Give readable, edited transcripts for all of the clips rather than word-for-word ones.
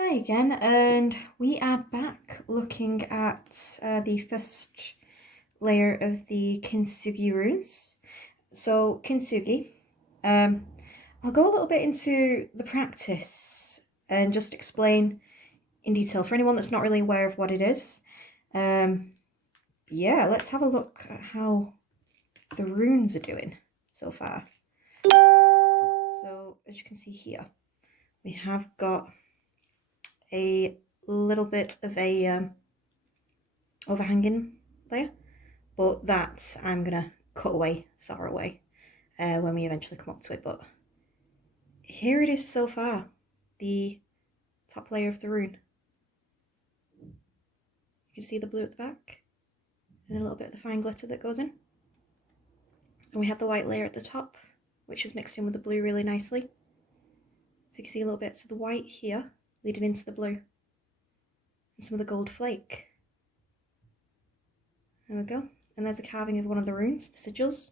Hi again, and we are back looking at the first layer of the Kintsugi runes. So Kintsugi, I'll go a little bit into the practice and just explain in detail for anyone that's not really aware of what it is. Yeah, let's have a look at how the runes are doing so far. So as you can see here, we have got a little bit of a overhanging layer, but that I'm gonna cut away, saw away when we eventually come up to it. But here it is so far, the top layer of the rune. You can see the blue at the back and a little bit of the fine glitter that goes in, and we have the white layer at the top, which is mixed in with the blue really nicely. So you can see a little bits of the white here leading into the blue, and some of the gold flake. There we go. And there's a carving of one of the runes, the sigils,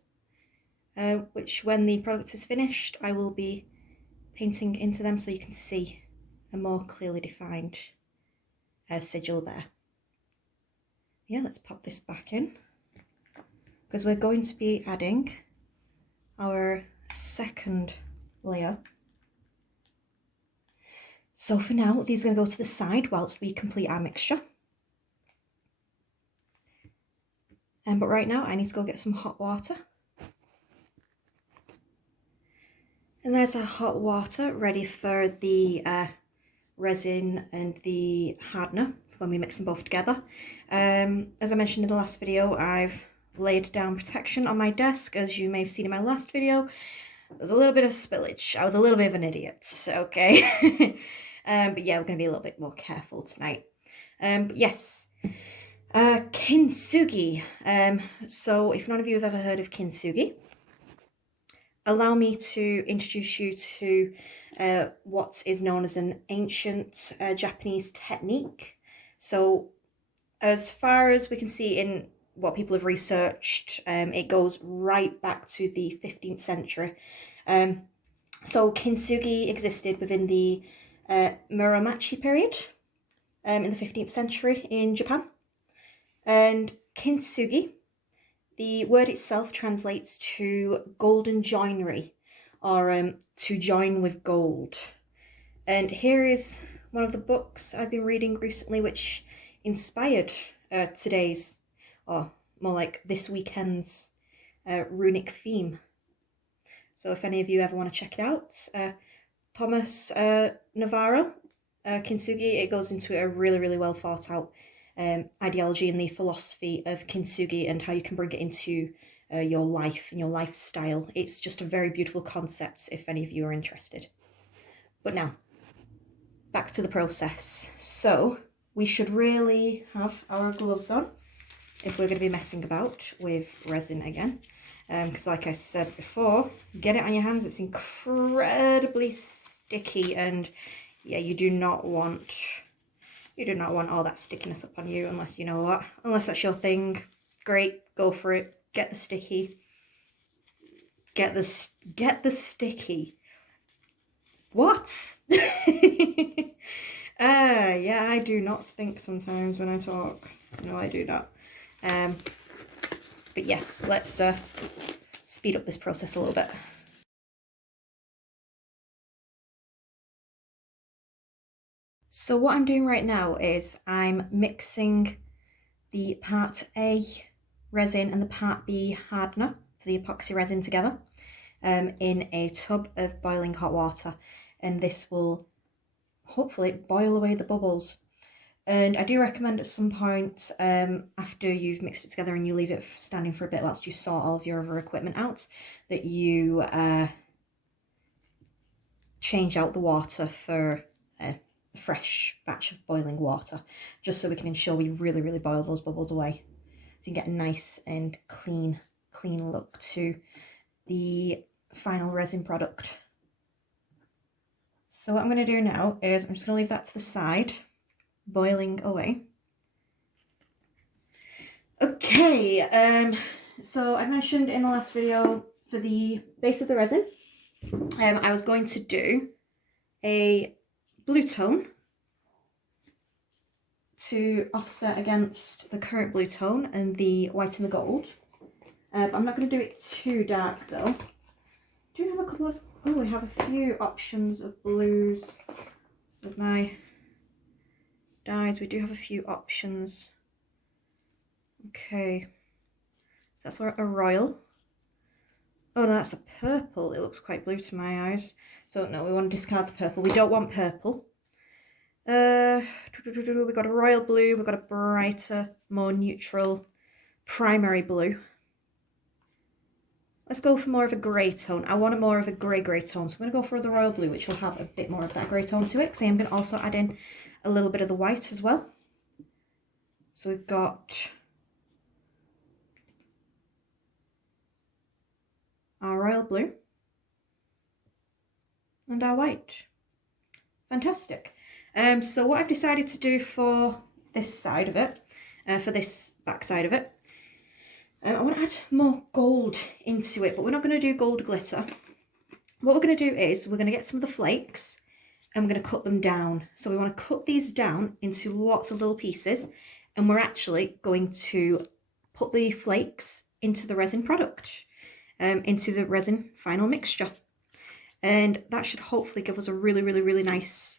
which when the product is finished, I will be painting into them so you can see a more clearly defined sigil there. Yeah, let's pop this back in, because we're going to be adding our second layer. So for now, these are going to go to the side whilst we complete our mixture. But right now, I need to go get some hot water. And there's our hot water ready for the resin and the hardener when we mix them both together. As I mentioned in the last video, I've laid down protection on my desk. As you may have seen in my last video, there's a little bit of spillage. I was a little bit of an idiot, okay? But yeah, we're going to be a little bit more careful tonight. But yes, Kintsugi. So if none of you have ever heard of Kintsugi, allow me to introduce you to what is known as an ancient Japanese technique. So as far as we can see in what people have researched, it goes right back to the 15th century. So Kintsugi existed within the Muromachi period in the 15th century in Japan. And Kintsugi, the word itself translates to golden joinery, or to join with gold. And here is one of the books I've been reading recently which inspired today's, or more like this weekend's, runic theme. So if any of you ever want to check it out, Thomas Navarro, Kintsugi, it goes into a really well thought out ideology and the philosophy of Kintsugi and how you can bring it into your life and your lifestyle. It's just a very beautiful concept if any of you are interested. But now, back to the process. So we should really have our gloves on if we're going to be messing about with resin again. Because like I said before, get it on your hands, it's incredibly sticky, and yeah, you do not want all that stickiness up on you, unless, you know what, unless that's your thing. Great, go for it. Get the sticky. Get the sticky. What? Yeah, I do not think sometimes when I talk. No, I do not. But yes, let's speed up this process a little bit. So what I'm doing right now is I'm mixing the part A resin and the part B hardener for the epoxy resin together in a tub of boiling hot water, and this will hopefully boil away the bubbles. And I do recommend at some point after you've mixed it together and you leave it standing for a bit whilst you sort all of your other equipment out, that you change out the water for a fresh batch of boiling water, just so we can ensure we really boil those bubbles away, so you get a nice and clean look to the final resin product. So what I'm going to do now is I'm just going to leave that to the side, boiling away. Okay, so I mentioned in the last video, for the base of the resin, I was going to do a blue tone to offset against the current blue tone and the white and the gold. I'm not going to do it too dark though. Do you have a couple of, oh, we have a few options of blues with my dyes. We do have a few options. Okay, that's a royal. Oh no, that's a purple. It looks quite blue to my eyes. So no, we want to discard the purple. We don't want purple. We've got a royal blue, we've got a brighter, more neutral primary blue. Let's go for more of a grey tone. I want more of a grey tone, so I'm going to go for the royal blue, which will have a bit more of that grey tone to it, because I am going to also add in a little bit of the white as well. So we've got our royal blue and our white. Fantastic. So what I've decided to do for this side of it, for this back side of it, I want to add more gold into it, but we're not going to do gold glitter. What we're going to do is we're going to get some of the flakes and we're going to cut them down. So we want to cut these down into lots of little pieces, and we're actually going to put the flakes into the resin product, into the resin final mixture. And that should hopefully give us a really nice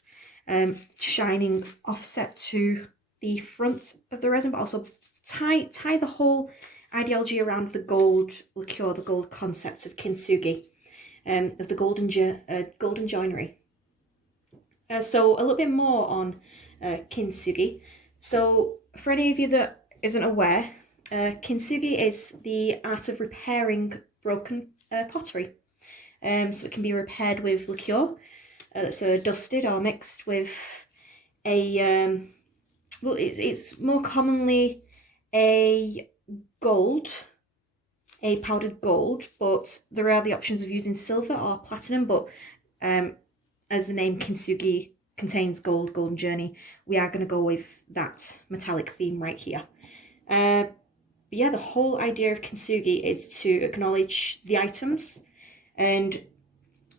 shining offset to the front of the resin, but also tie the whole ideology around the gold liqueur, the gold concept of Kintsugi, of the golden joinery. So a little bit more on Kintsugi. So for any of you that isn't aware, Kintsugi is the art of repairing broken pottery. So it can be repaired with liqueur, so dusted or mixed with a, well, it's more commonly a gold, a powdered gold, but there are the options of using silver or platinum, but as the name Kintsugi contains gold, golden journey, we are going to go with that metallic theme right here. But yeah, the whole idea of Kintsugi is to acknowledge the items and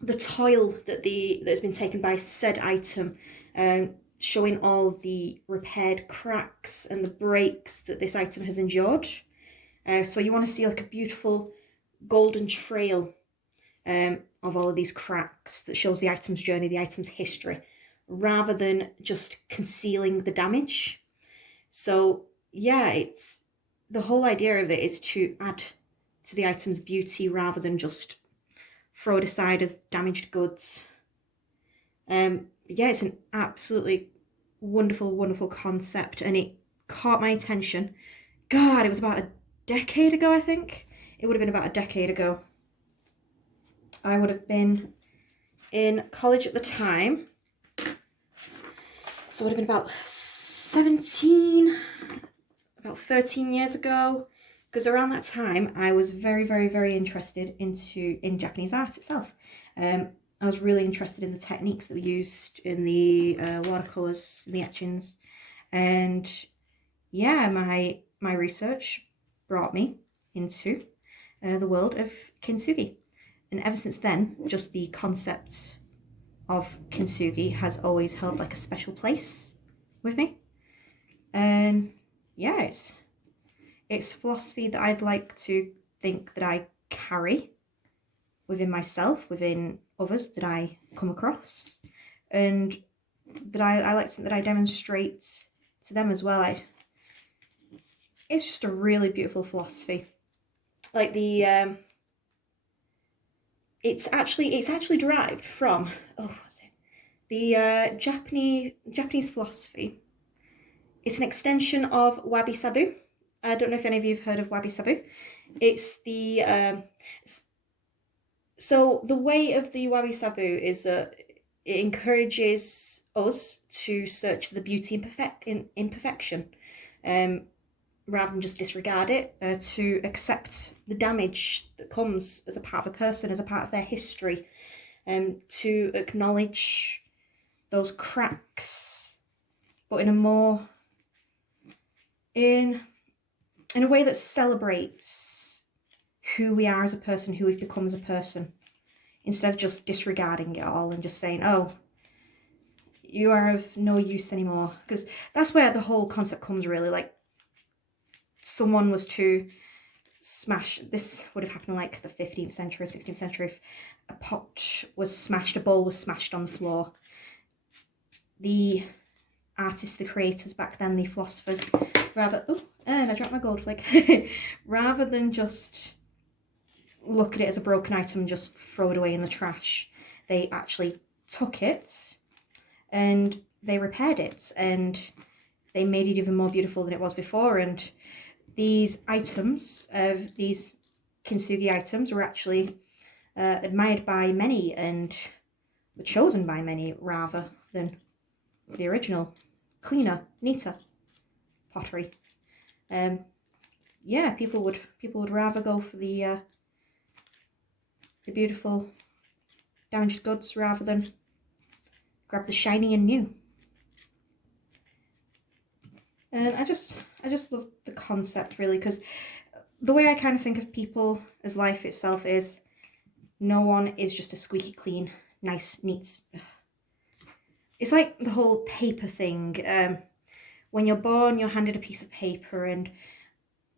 the toil that has been taken by said item, showing all the repaired cracks and the breaks that this item has endured. So you want to see like a beautiful golden trail of all of these cracks that shows the item's journey, the item's history, rather than just concealing the damage. So yeah, it's the whole idea of it is to add to the item's beauty rather than just throw it aside as damaged goods. Yeah, it's an absolutely wonderful concept, and it caught my attention. God, it was about a decade ago, I think. It would have been about a decade ago. I would have been in college at the time. So it would have been about 13 years ago. Because around that time, I was very interested in Japanese art itself. I was really interested in the techniques that were used in the watercolours, the etchings, and yeah, my research brought me into the world of Kintsugi, and ever since then, just the concept of Kintsugi has always held like a special place with me, and yeah, it's philosophy that I'd like to think that I carry within myself, within others that I come across, and that I like to think that I demonstrate to them as well. It's just a really beautiful philosophy. Like the it's actually derived from the Japanese philosophy. It's an extension of wabi sabu. I don't know if any of you have heard of wabi sabu. It's the so the way of the wabi sabu is that it encourages us to search for the beauty in imperfection, rather than just disregard it, to accept the damage that comes as a part of a person, as a part of their history, to acknowledge those cracks, but in a way that celebrates who we are as a person, who we've become as a person, instead of just disregarding it all and just saying, oh, you are of no use anymore. Because that's where the whole concept comes, really. Like, someone was to smash, this would have happened in like the 15th century, 16th century, if a pot was smashed, a bowl was smashed on the floor. The artists, the creators back then, the philosophers, rather, oh, and I dropped my gold flake, rather than just look at it as a broken item and just throw it away in the trash, they actually took it and they repaired it and they made it even more beautiful than it was before. And these items, these Kintsugi items, were actually admired by many and were chosen by many rather than the original, cleaner, neater pottery. Yeah, people would rather go for the beautiful damaged goods rather than grab the shiny and new. And I just love the concept, really, because the way I kind of think of people as life itself is no one is just a squeaky clean, nice, neat. It's like the whole paper thing. When you're born, you're handed a piece of paper, and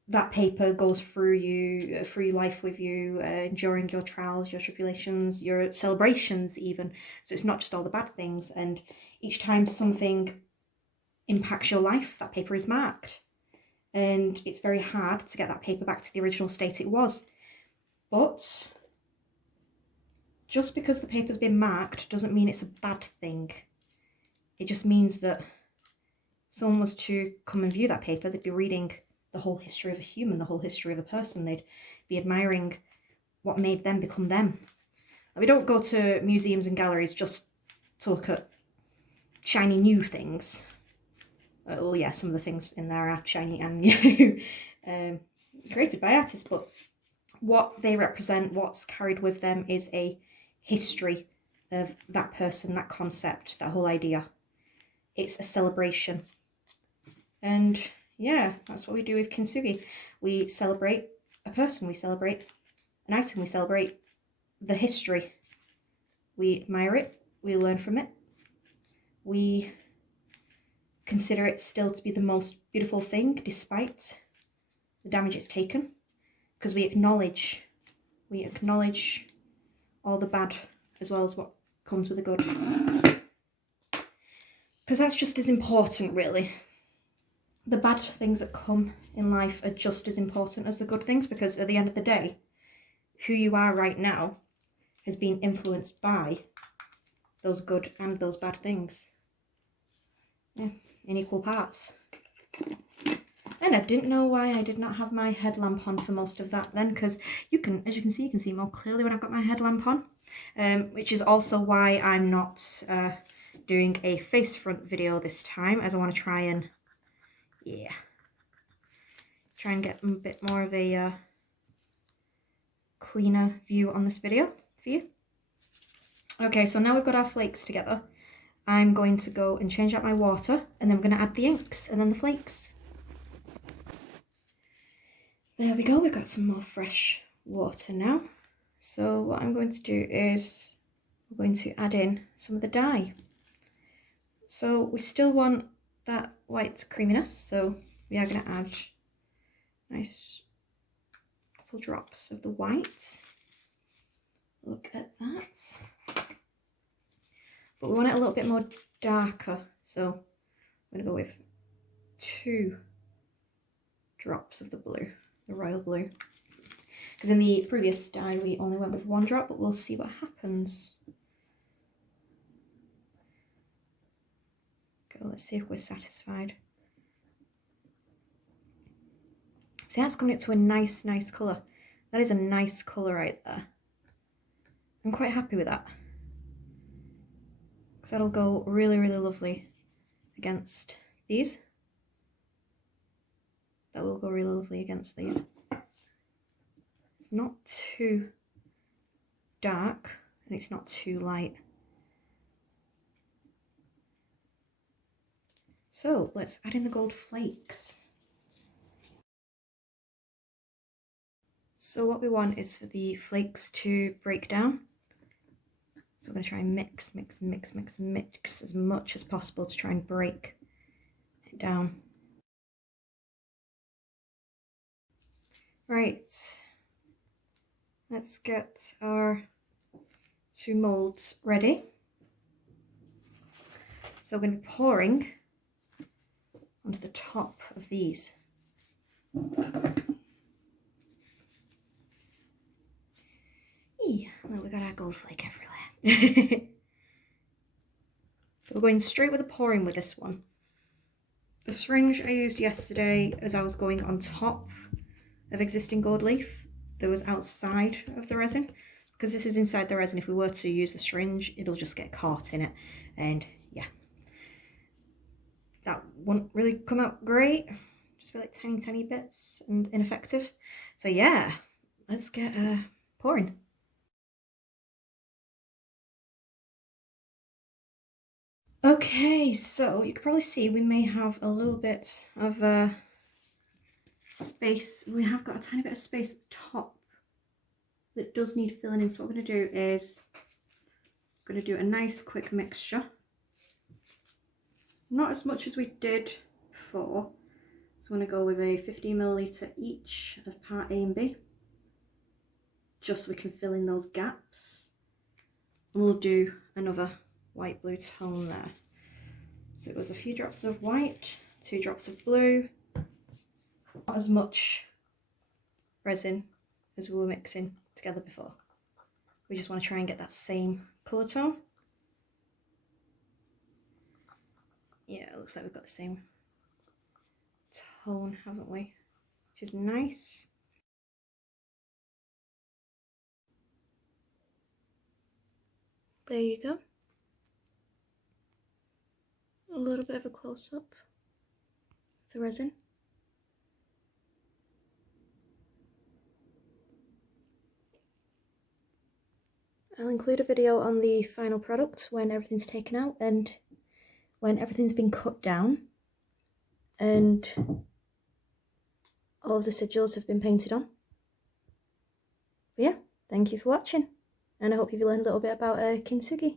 that paper goes through you, through your life with you, during your trials, your tribulations, your celebrations even. So it's not just all the bad things. And each time something impacts your life, that paper is marked. And it's very hard to get that paper back to the original state it was. But just because the paper's been marked doesn't mean it's a bad thing. It just means that someone was to come and view that paper, they'd be reading the whole history of a human, the whole history of a person. They'd be admiring what made them become them. We don't go to museums and galleries just to look at shiny new things. Oh yeah, some of the things in there are shiny and new, created by artists, but what they represent, what's carried with them, is a history of that person, that concept, that whole idea. It's a celebration. And yeah, that's what we do with Kintsugi. We celebrate a person, we celebrate an item, we celebrate the history. We admire it, we learn from it, we consider it still to be the most beautiful thing despite the damage it's taken, because we acknowledge all the bad as well as what comes with the good, because that's just as important, really. The bad things that come in life are just as important as the good things, because at the end of the day, who you are right now has been influenced by those good and those bad things. Yeah, in equal parts. And I didn't know why I did not have my headlamp on for most of that then, because you can, as you can see more clearly when I've got my headlamp on, which is also why I'm not doing a face front video this time, as I want to try and, yeah, try and get a bit more of a cleaner view on this video for you. Okay, so now we've got our flakes together, I'm going to go and change out my water, and then we're going to add the inks and then the flakes. There we go, we've got some more fresh water now. So what I'm going to do is we're going to add in some of the dye. So we still want that white creaminess, so we are going to add nice couple drops of the white. Look at that. But we want it a little bit more darker, so I'm going to go with 2 drops of the blue, the royal blue. Because in the previous dye we only went with 1 drop, but we'll see what happens. Okay, let's see if we're satisfied. See, that's coming up to a nice colour. That is a nice colour right there. I'm quite happy with that. Because that'll go really lovely against these. That will go really lovely against these. It's not too dark and it's not too light. So let's add in the gold flakes. So what we want is for the flakes to break down. So I'm going to try and mix as much as possible to try and break it down. Right, let's get our 2 moulds ready. So we're going to be pouring onto the top of these. Well, we got our gold flake everywhere. So we're going straight with the pouring with this one. The syringe I used yesterday as I was going on top of existing gold leaf that was outside of the resin, because this is inside the resin. If we were to use the syringe, it'll just get caught in it, and yeah, that won't really come out great. Just be like tiny bits and ineffective. So yeah, let's get pouring. Okay, so you can probably see we may have a little bit of space. We have got a tiny bit of space at the top that does need filling in. So what we're going to do is I'm going to do a nice quick mixture. Not as much as we did before. So I'm going to go with a 50ml each of part A and B, just so we can fill in those gaps. And we'll do another white blue tone there. So it was a few drops of white, 2 drops of blue. Not as much resin as we were mixing together before. We just want to try and get that same colour tone. Yeah, it looks like we've got the same tone, haven't we? Which is nice. There you go. A little bit of a close-up of the resin. I'll include a video on the final product when everything's taken out and when everything's been cut down and all of the sigils have been painted on. But yeah, thank you for watching, and I hope you've learned a little bit about Kintsugi.